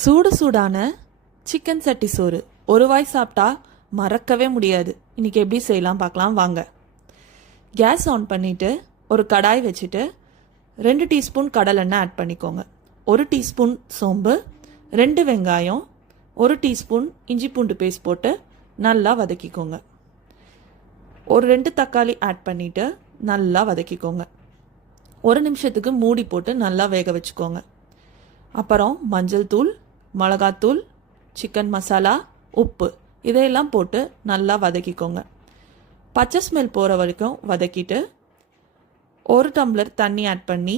சூடு சூடான சிக்கன் சட்டி சோறு ஒரு வாய் சாப்பிட்டா மறக்கவே முடியாது. இன்றைக்கி எப்படி செய்யலாம் பார்க்கலாம் வாங்க. கேஸ் ஆன் பண்ணிவிட்டு ஒரு கடாய் வச்சுட்டு 2 டீஸ்பூன் கடலெண்ணெய் ஆட் பண்ணிக்கோங்க. 1 டீஸ்பூன் சோம்பு, 2 வெங்காயம், 1 டீஸ்பூன் இஞ்சி பூண்டு பேஸ்ட் போட்டு நல்லா வதக்கிக்கோங்க. ஒரு 2 தக்காளி ஆட் பண்ணிவிட்டு நல்லா வதக்கிக்கோங்க. 1 நிமிஷத்துக்கு மூடி போட்டு நல்லா வேக வச்சுக்கோங்க. அப்புறம் மஞ்சள் தூள், மிளகாத்தூள், சிக்கன் மசாலா, உப்பு இதையெல்லாம் போட்டு நல்லா வதக்கிக்கோங்க. பச்சை ஸ்மெல் போகிற வரைக்கும் வதக்கிட்டு 1 டம்ளர் தண்ணி ஆட் பண்ணி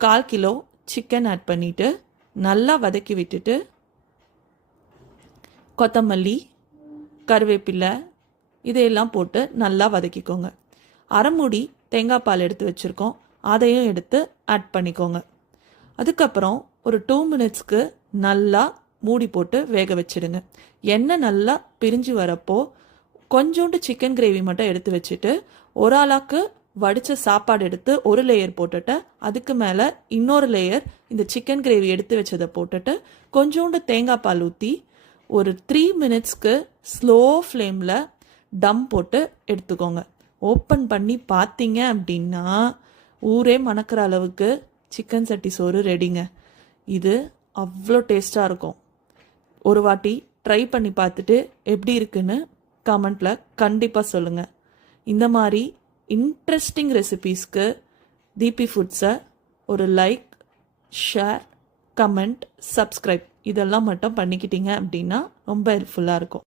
1/4 கிலோ சிக்கன் ஆட் பண்ணிவிட்டு நல்லா வதக்கி விட்டுட்டு கொத்தமல்லி, கருவேப்பிலை இதையெல்லாம் போட்டு நல்லா வதக்கிக்கோங்க. அரை மூடி தேங்காய் பால் எடுத்து வச்சுருக்கோம், அதையும் எடுத்து ஆட் பண்ணிக்கோங்க. அதுக்கப்புறம் ஒரு 2 மினிட்ஸ்க்கு நல்லா மூடி போட்டு வேக வச்சிடுங்க. எண்ணெய் நல்லா பிரிஞ்சு வரப்போ கொஞ்சோண்டு சிக்கன் கிரேவி மட்டும் எடுத்து வச்சுட்டு ஒரு ஆளாக்கு வடித்த சாப்பாடு எடுத்து ஒரு லேயர் போட்டுட்டு அதுக்கு மேலே இன்னொரு லேயர் இந்த சிக்கன் கிரேவி எடுத்து வச்சதை போட்டுட்டு கொஞ்சோண்டு தேங்காய் பால் ஊற்றி ஒரு 3 மினிட்ஸ்க்கு ஸ்லோ ஃப்ளேமில் டம் போட்டு எடுத்துக்கோங்க. ஓப்பன் பண்ணி பார்த்தீங்க அப்படின்னா ஊரே மணக்கிற அளவுக்கு சிக்கன் சட்டி சோறு ரெடிங்க. இது அவ்வளோ டேஸ்ட்டாக இருக்கும். ஒரு வாட்டி ட்ரை பண்ணி பார்த்துட்டு எப்படி இருக்குன்னு கமெண்ட்டில் கண்டிப்பாக சொல்லுங்கள். இந்த மாதிரி இன்ட்ரெஸ்டிங் ரெசிபீஸ்க்கு தீபி ஃபுட்ஸை ஒரு லைக், ஷேர், கமெண்ட், சப்ஸ்கிரைப் இதெல்லாம் மட்டும் பண்ணிக்கிட்டீங்க அப்படின்னா ரொம்ப ஹெல்ப்ஃபுல்லாக இருக்கும்.